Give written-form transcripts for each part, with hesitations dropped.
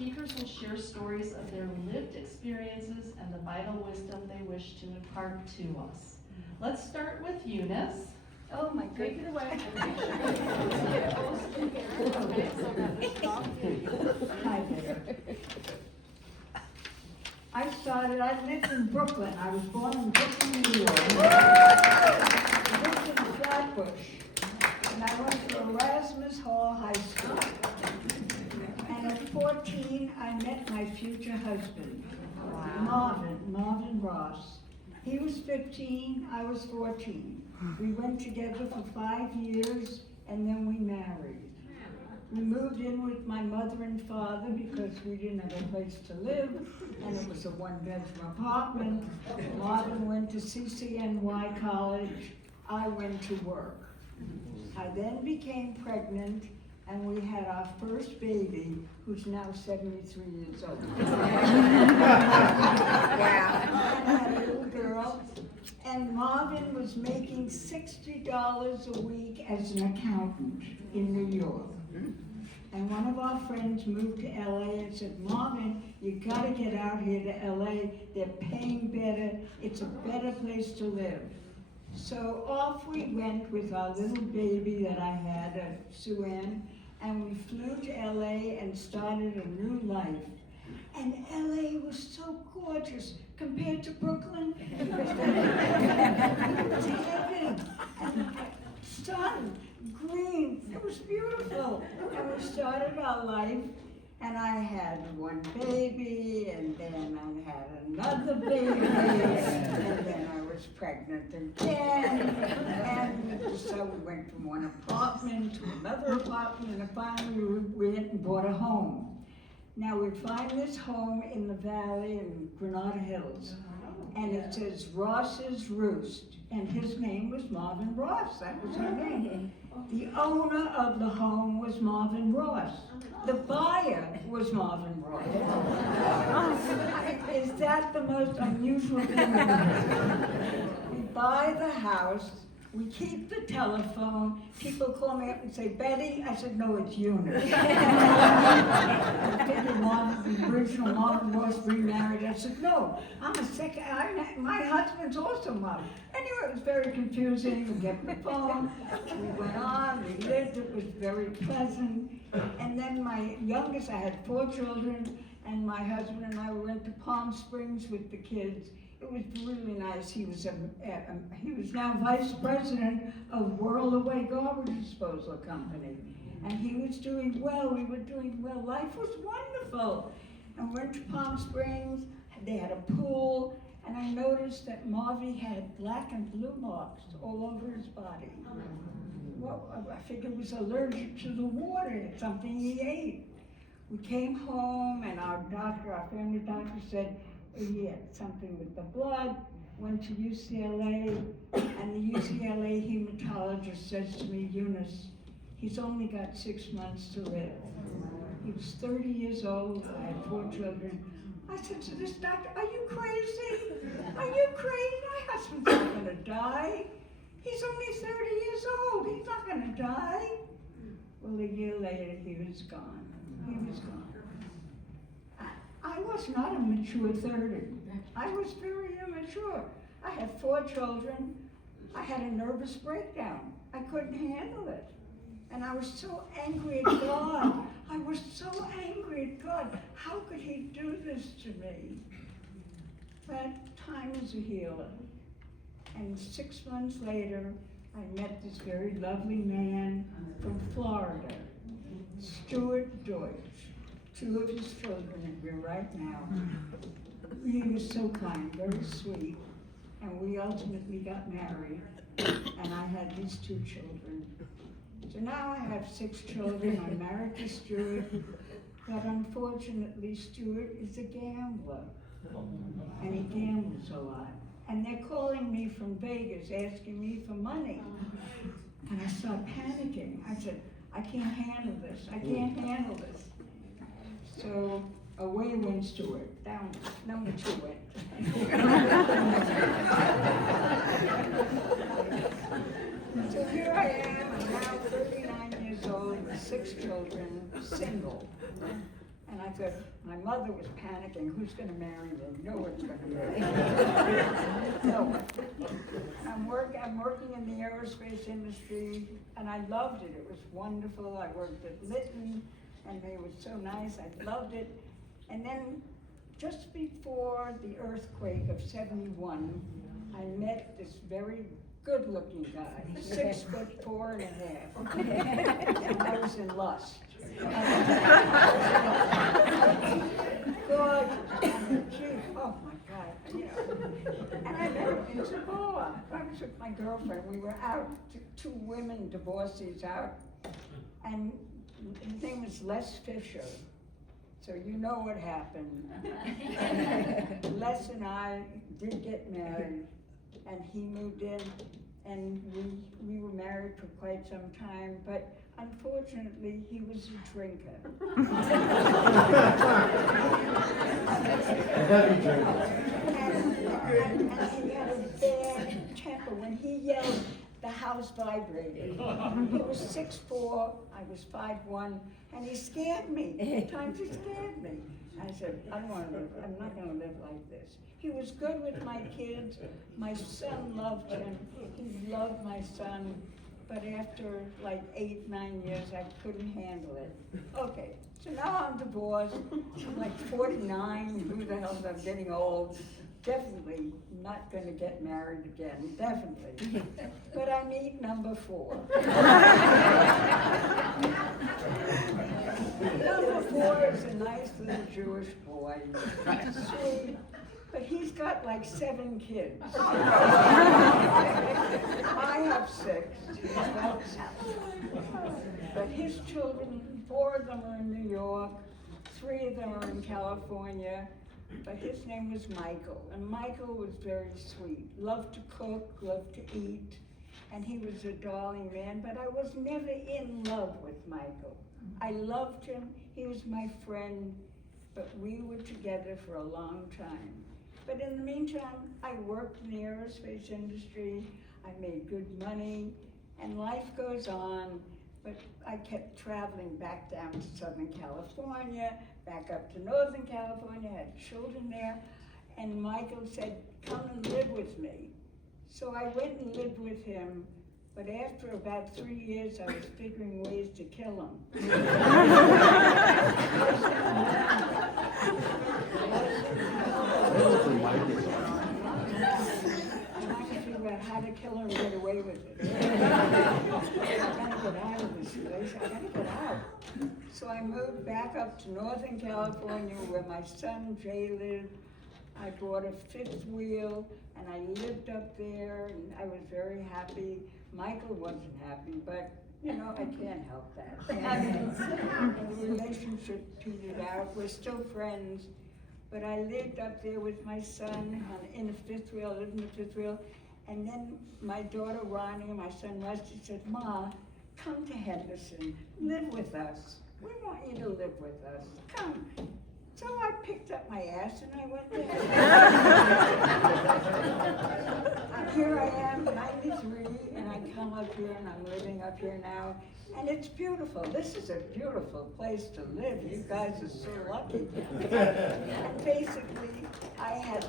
speakers will share stories of their lived experiences and the vital wisdom they wish to impart to us. Let's start with Eunice. Oh my goodness. Take it away. Hi there. I lived in Brooklyn. I was born in Brooklyn, New York. I lived in Flatbush. And I went to Erasmus Hall High School. And at 14, I met my future husband, Marvin Ross. He was 15, I was 14. We went together for 5 years, and then we married. We moved in with my mother and father because we didn't have a place to live, and it was a one-bedroom apartment. Marvin went to CCNY College. I went to work. I then became pregnant, and we had our first baby, who's now 73 years old. Wow. And I had a little girl, and Marvin was making $60 a week as an accountant in New York. And one of our friends moved to LA and said, Marvin, you gotta get out here to LA. They're paying better. It's a better place to live. So off we went with our little baby that I had, Sue Ann, and we flew to LA and started a new life. And LA was so gorgeous compared to Brooklyn. It was heaven. And sun, green, it was beautiful. And we started our life, and I had one baby, and then I had another baby, and then I was pregnant again, and so we went from one apartment to another apartment, and finally we went and bought a home. Now we find this home in the valley in Granada Hills, and it says Ross's Roost, and his name was Marvin Ross. That was her name. The owner of the home was Marvin Ross. The buyer was Marvin Ross. Is that the most unusual thing? We buy the house. We keep the telephone. People call me up and say, Betty? I said, no, it's Eunice. I figured the original Marvin Ross remarried. I said, no, I'm a second, my husband's also Marvin. Anyway, it was very confusing. We get the phone, we went on, we lived, it was very pleasant. And then my youngest, I had 4 children, and my husband and I went to Palm Springs with the kids. It was really nice. He was now vice president of World Away Garbage Disposal Company. And he was doing well, we were doing well. Life was wonderful. And went to Palm Springs, they had a pool, and I noticed that Marvy had black and blue marks all over his body. Well, I figured he was allergic to the water, it's something he ate. We came home, and our family doctor said, he had something with the blood, went to UCLA, and the UCLA hematologist says to me, Eunice, he's only got 6 months to live. He was 30 years old, I had 4 children. I said to this doctor, are you crazy? Are you crazy? My husband's not gonna die. He's only 30 years old, he's not gonna die. Well, a year later, he was gone. He was gone. I was not a mature 30. I was very immature. I had 4 children. I had a nervous breakdown. I couldn't handle it. And I was so angry at God. I was so angry at God. How could he do this to me? But time is a healer. And 6 months later, I met this very lovely man from Florida, Stuart Deutsch. 2 of his children are here right now. He was so kind, very sweet, and we ultimately got married, and I had these 2 children. So now I have 6 children. I'm married to Stuart, but unfortunately Stuart is a gambler, and he gambles a lot. And they're calling me from Vegas, asking me for money. And I start panicking. I said, I can't handle this, I can't handle this. So away went Stuart, down number 2 went. So here I am, now 39 years old with 6 children, single. And I I thought, my mother was panicking, who's gonna marry me? No one's gonna marry me. So, I'm working in the aerospace industry, and I loved it. It was wonderful. I worked at Lytton, and it was so nice. I loved it. And then, just before the earthquake of '71, I met this very good-looking guy, 6'4.5". I was in lust. Gorgeous. Gee, oh my God, you know. And I met him in Tabora. I was with my girlfriend. We were out, two women divorcees out, and his name was Les Fischer. So you know what happened. Les and I did get married, and he moved in, and we were married for quite some time, but unfortunately, he was a drinker. A heavy drinker. And he had a bad temper. When he yelled, the house vibrated. He was 6'4", I was 5'1", and he scared me. At times he scared me. I said, I don't want to live, I'm not going to live like this. He was good with my kids. My son loved him. He loved my son. But after like 8, 9 years, I couldn't handle it. Okay, so now I'm divorced. I'm like 49. Who the hell is I'm getting old? Definitely not going to get married again. Definitely. But I meet number 4. Number 4 is a nice little Jewish boy. Sweet. But he's got like 7 kids. I have 6. But his children, 4 of them are in New York, 3 of them are in California. But his name was Michael, and Michael was very sweet. Loved to cook, loved to eat, and he was a darling man, but I was never in love with Michael. I loved him, he was my friend, but we were together for a long time. But in the meantime, I worked in the aerospace industry, I made good money, and life goes on, but I kept traveling back down to Southern California, back up to Northern California, had children there, and Michael said, come and live with me. So I went and lived with him, but after about 3 years, I was figuring ways to kill him. How to kill her and get away with it. I gotta get out of this place, I gotta get out. So I moved back up to Northern California where my son Jay lived. I bought a 5th wheel and I lived up there and I was very happy. Michael wasn't happy, but you know, I can't help that. The relationship petered out, we're still friends. But I lived up there with my son in a 5th wheel, lived in a 5th wheel. And then my daughter Ronnie and my son Rusty said, Ma, come to Henderson, live with us. We want you to live with us, come. So I picked up my ass and I went there. And here I am, 93, and I come up here and I'm living up here now. And it's beautiful. This is a beautiful place to live. You guys are so lucky. And basically, I had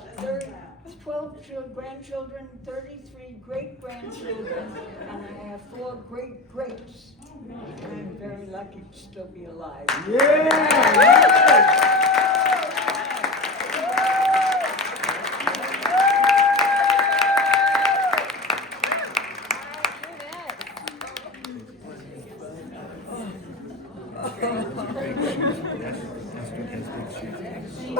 12 grandchildren, 33 great-grandchildren, and I have 4 great-greats. I'm very lucky to still be alive. Yeah!